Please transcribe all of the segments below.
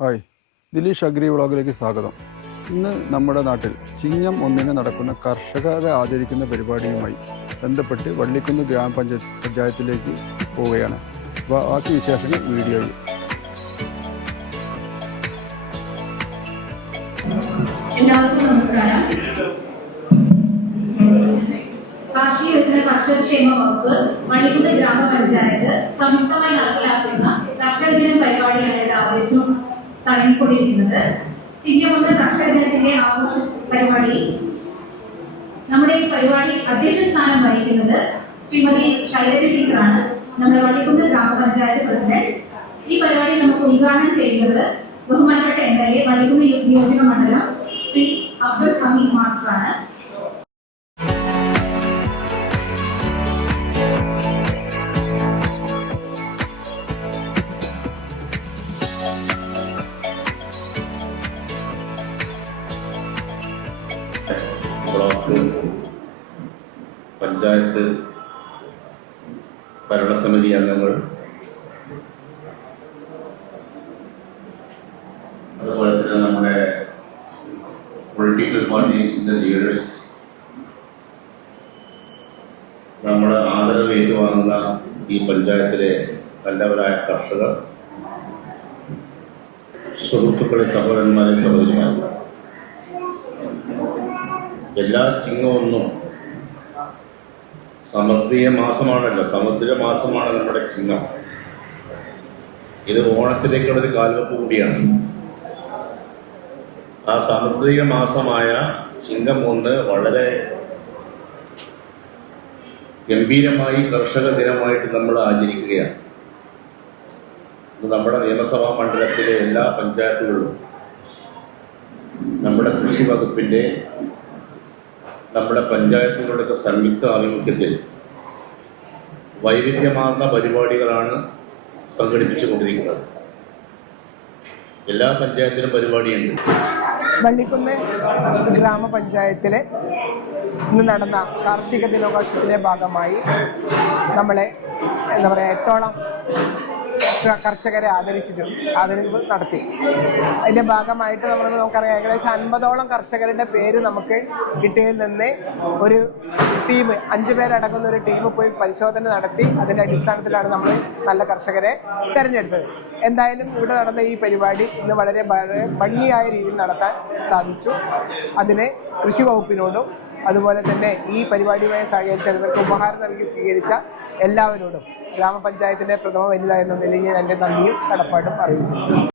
Hi, Dileesh agri വ്ളോഗിലേക്ക് സ്വാഗതം. ഇന്ന് നമ്മുടെ നാട്ടിൽ ചിങ്ങം 1 നടക്കുന്ന കർഷകരെ ആദരിക്കുന്ന പരിപാടിയുമായി ബന്ധപ്പെട്ട് വള്ളിക്കുന്ന് ഗ്രാമപഞ്ചായത്തിലേക്ക് പോവുകയാണ്. ബാക്കി വിശേഷങ്ങൾ വീഡിയോയിൽ. എല്ലാവർക്കും നമസ്കാരം. കാർഷിക വികസന കർഷകക്ഷേമ വകുപ്പ് വള്ളിക്കുന്ന് ഗ്രാമപഞ്ചായത്ത് സംയുക്തമായി നടപ്പിലാക്കുന്ന കർഷക ദിനം പരിപാടിയാണ് ആവേശം തുടങ്ങിക്കൊണ്ടിരിക്കുന്നത്. ചിങ്ങം 1 കർഷക ദിനത്തിന്റെ ആഘോഷ പരിപാടി നമ്മുടെ ഈ പരിപാടി അധ്യക്ഷ സ്ഥാനം വഹിക്കുന്നത് ശ്രീമതി ശൈലജ ടീച്ചറാണ്, നമ്മുടെ വള്ളിക്കുന്ന് ഗ്രാമപഞ്ചായത്ത് പ്രസിഡന്റ്. ഈ പരിപാടി നമുക്ക് ഉദ്ഘാടനം ചെയ്യുന്നത് ബഹുമാനപ്പെട്ട MLA വള്ളിക്കുന്ന് നിയോജക മണ്ഡലം ശ്രീ അബ്ദുൽ ഹമീദ് മാസ്റ്ററാണ്. ബ്ലോക്ക് പഞ്ചായത്ത് ഭരണസമിതി അംഗങ്ങൾ, അതുപോലെ തന്നെ നമ്മുടെ പൊളിറ്റിക്കൽ പാർട്ടീസിൻ്റെ ലീഡേഴ്സ്, നമ്മുടെ ആദരവ് ഏറ്റുവാങ്ങുന്ന ഈ പഞ്ചായത്തിലെ നല്ലവരായ കർഷകർ, സുഹൃത്തുക്കളെ, സഹോദരന്മാരെ, സഹോദരിമാരെ, എല്ലാ ചിങ്ങമൊന്നും സമൃദ്ധിയ മാസമാണല്ലോ, സമുദ്ര മാസമാണ് നമ്മുടെ ചിങ്ങം. ഇത് ഓണത്തിലേക്കുള്ളൊരു കാൽവെപ്പ് കൂടിയാണ്. ആ സാമ്പത്തിക മാസമായ ചിങ്ങം 1 വളരെ ഗംഭീരമായി കർഷക ദിനമായിട്ട് നമ്മൾ ആചരിക്കുകയാണ്. നമ്മുടെ നിയമസഭാ മണ്ഡലത്തിലെ എല്ലാ പഞ്ചായത്തുകളിലും നമ്മുടെ കൃഷി വകുപ്പിൻ്റെ, നമ്മുടെ പഞ്ചായത്തുകളുടെ സംയുക്ത ആഭിമുഖ്യത്തിൽ വൈവിധ്യമാർന്ന പരിപാടികളാണ് സംഘടിപ്പിച്ചുകൊണ്ടിരിക്കുന്നത്. എല്ലാ പഞ്ചായത്തിലും പരിപാടിയുണ്ട്. വള്ളിക്കുന്ന് ഗ്രാമപഞ്ചായത്തിലെ ഇന്ന് നടന്ന കാർഷിക ദിനാഘോഷത്തിൻ്റെ ഭാഗമായി നമ്മളെ 8ഓളം കർഷകരെ ആദരവ് നടത്തി. അതിൻ്റെ ഭാഗമായിട്ട് നമുക്കറിയാം ഏകദേശം 50ഓളം കർഷകരുടെ പേര് നമുക്ക് കിട്ടിയതിൽ നിന്ന് ഒരു ടീം, 5 പേരടങ്ങുന്ന ഒരു ടീം പോയി പരിശോധന നടത്തി അതിൻ്റെ അടിസ്ഥാനത്തിലാണ് നമ്മൾ നല്ല കർഷകരെ തിരഞ്ഞെടുത്തത്. എന്തായാലും ഇവിടെ നടന്ന ഈ പരിപാടി ഇന്ന് വളരെ ഭംഗിയായ രീതിയിൽ നടത്താൻ സാധിച്ചു. അതിന് കൃഷി വകുപ്പിനോടും അതുപോലെ തന്നെ ഈ പരിപാടിയുമായി സഹകരിച്ച, ഇവർക്ക് ഉപഹാരം നൽകി സ്വീകരിച്ച എല്ലാവരോടും ഗ്രാമപഞ്ചായത്തിൻ്റെ പ്രഥമ വനിത എന്ന നിലയിൽ ഞാൻ എൻ്റെ നന്ദിയും കടപ്പാടും അറിയിക്കുന്നു.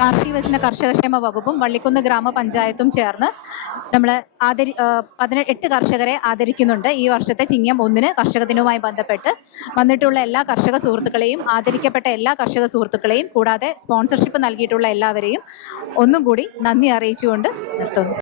കാർഷിക വികസന കർഷകക്ഷേമ വകുപ്പും വള്ളിക്കുന്ന് ഗ്രാമപഞ്ചായത്തും ചേർന്ന് നമ്മൾ 8 കർഷകരെ ആദരിക്കുന്നുണ്ട്. ഈ വർഷത്തെ ചിങ്ങം 1 കർഷക ദിനവുമായി ബന്ധപ്പെട്ട് വന്നിട്ടുള്ള എല്ലാ കർഷക സുഹൃത്തുക്കളെയും, ആദരിക്കപ്പെട്ട എല്ലാ കർഷക സുഹൃത്തുക്കളെയും, കൂടാതെ സ്പോൺസർഷിപ്പ് നൽകിയിട്ടുള്ള എല്ലാവരെയും ഒന്നും കൂടി നന്ദി അറിയിച്ചുകൊണ്ട് നിർത്തുന്നു.